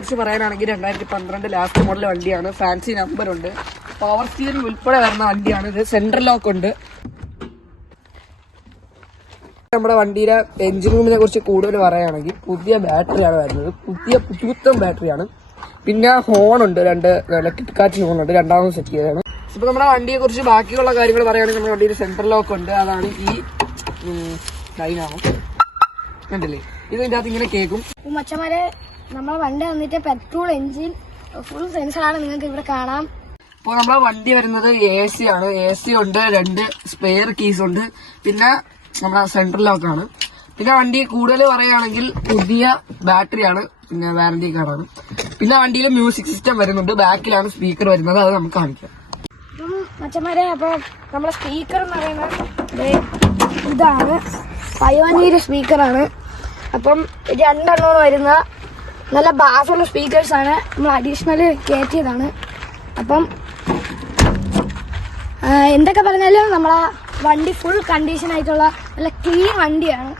കുറിച്ച് പറയാനാണെങ്കിൽ 2012 last model വണ്ടിയാണ്. ഫാൻസി നമ്പർ ഉണ്ട്, പവർ സ്റ്റിയറിംഗ് ഉൾപ്പെടെ വരുന്ന വണ്ടിയാണ്. ഇത് സെൻട്രൽ ലോക്ക് ഉണ്ട്. നമ്മുടെ വണ്ടിയുടെ എഞ്ചിൻ റൂമിനെ കുറിച്ച് കൂടുതൽ പറയുകയാണെങ്കിൽ പുതിയ ബാറ്ററിയാണ് വരുന്നത്, പുത്തൻ ബാറ്ററിയാണ്. പിന്നെ ഹോൺ ഉണ്ട്, 2 കിറ്റ്കാറ്റ് ഹോൺ ഉണ്ട്, രണ്ടാമത് സെറ്റ് ചെയ്തതാണ്. ഇപ്പൊ നമ്മുടെ വണ്ടിയെ കുറിച്ച് ബാക്കിയുള്ള കാര്യങ്ങൾ പറയുകയാണെങ്കിൽ നമ്മുടെ വണ്ടിയിൽ സെൻട്രൽ ലോക്ക് ഉണ്ട്. അതാണ് ഈ ലൈനാണ് കണ്ടില്ലേ, ഇതിന്റെ അകത്ത് ഇങ്ങനെ കേൾക്കും. മച്ചന്മാരെ നമ്മളെ വണ്ടി വന്നിട്ട് പെട്രോൾ എഞ്ചിൻ ഫുൾ സെൻസറാണ്, നിങ്ങൾക്ക് ഇവിടെ കാണാം. ഇപ്പോൾ നമ്മളെ വണ്ടി വരുന്നത് AC ആണ്. AC ഉണ്ട്, 2 സ്പെയർ കീസ് ഉണ്ട്, പിന്നെ നമ്മുടെ സെൻട്രൽ ലോക്കാണ്. പിന്നെ വണ്ടി കൂടുതൽ പറയുകയാണെങ്കിൽ പുതിയ ബാറ്ററിയാണ്, പിന്നെ വാറന്റി കാർഡാണ്. പിന്നെ വണ്ടിയിൽ മ്യൂസിക് സിസ്റ്റം വരുന്നുണ്ട്, ബാക്കിലാണ് സ്പീക്കർ വരുന്നത്, അത് നമുക്ക് കാണിക്കാം. അപ്പം മച്ചന്മാരെ അപ്പൊ നമ്മളെ സ്പീക്കർ എന്ന് പറയുന്നത് ഇതാണ്, പയോനീർ സ്പീക്കറാണ്. അപ്പം 2 എണ്ണം വരുന്ന നല്ല ബാസുള്ള സ്പീക്കേഴ്സ് ആണ്, നമ്മൾ അഡീഷണൽ കയറ്റിയതാണ്. അപ്പം എന്തൊക്കെ പറഞ്ഞാലും നമ്മളെ വണ്ടി ഫുൾ കണ്ടീഷൻ ആയിട്ടുള്ള നല്ല ക്ലീൻ വണ്ടിയാണ്.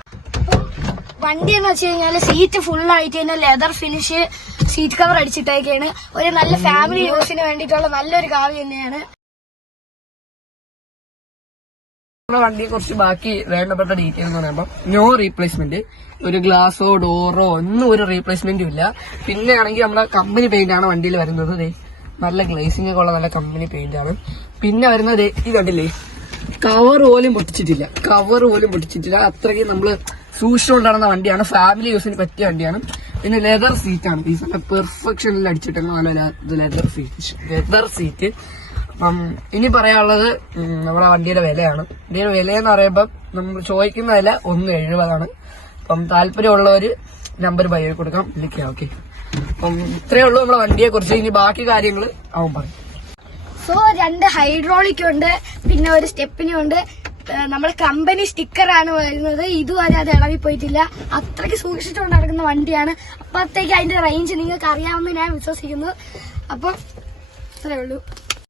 വണ്ടി എന്ന് വെച്ച് കഴിഞ്ഞാൽ സീറ്റ് ഫുൾ ആയിട്ട് തന്നെ ലെതർ ഫിനിഷ് സീറ്റ് കവർ അടിച്ചിട്ടേക്കാണ്. ഒരു നല്ല ഫാമിലി യൂസിന് വേണ്ടിയിട്ടുള്ള നല്ലൊരു കാർ തന്നെയാണ്. നമ്മുടെ വണ്ടിയെ കുറിച്ച് ബാക്കി വേണ്ടപ്പെട്ട ഡീറ്റെയിൽ എന്ന് പറയുമ്പോൾ നോ റീപ്ലേസ്മെന്റ്, ഒരു ഗ്ലാസോ ഡോറോ ഒന്നും ഒരു റീപ്ലേസ്മെന്റും ഇല്ല. പിന്നെ ആണെങ്കിൽ നമ്മുടെ കമ്പനി പെയിന്റ് ആണ് വണ്ടിയിൽ വരുന്നത്. നല്ല ഗ്ലേസിംഗ് ഒക്കെ ഉള്ള നല്ല കമ്പനി പെയിന്റ് ആണ്. പിന്നെ വരുന്നത് ഇത് കണ്ടില്ലേ, കവർ പോലും പൊട്ടിച്ചിട്ടില്ല, അത്രയ്ക്ക് നമ്മള് സൂക്ഷിച്ചുകൊണ്ടാടുന്ന വണ്ടിയാണ്. ഫാമിലി യൂസിന് പറ്റിയ വണ്ടിയാണ്. പിന്നെ ലെതർ സീറ്റാണ്, ഈ പെർഫെക്ഷനിൽ അടിച്ചിട്ടുള്ള നല്ല ലെതർ സീറ്റ്. അപ്പം ഇനി പറയാനുള്ളത് നമ്മുടെ വണ്ടിയുടെ വിലയാണ്. വണ്ടിയുടെ വിലയെന്ന് പറയുമ്പോൾ നമ്മൾ ചോദിക്കുന്ന വില 170 അപ്പം താല്പര്യമുള്ളവര് നമ്പർ ബയോ കൊടുക്കാം, വിളിക്കാം. ഓക്കെ, അപ്പം ഇത്രയേ ഉള്ളൂ നമ്മളെ വണ്ടിയെ കുറിച്ച്. ഇനി ബാക്കി കാര്യങ്ങൾ അവൻ പറയും. സോ 2 ഹൈഡ്രോളിക് ഉണ്ട്, പിന്നെ ഒരു സ്റ്റെപ്പിനും ഉണ്ട്. നമ്മുടെ കമ്പനി സ്റ്റിക്കറാണ് വരുന്നത്. ഇതുവരെ അത് ഇളവി പോയിട്ടില്ല, അത്രയ്ക്ക് സൂക്ഷിച്ചുകൊണ്ട് നടക്കുന്ന വണ്ടിയാണ്. അപ്പത്തേക്ക് അതിന്റെ റേഞ്ച് നിങ്ങൾക്ക് അറിയാമെന്ന് ഞാൻ വിശ്വസിക്കുന്നു. അപ്പം ഇത്രയേ ഉള്ളൂ.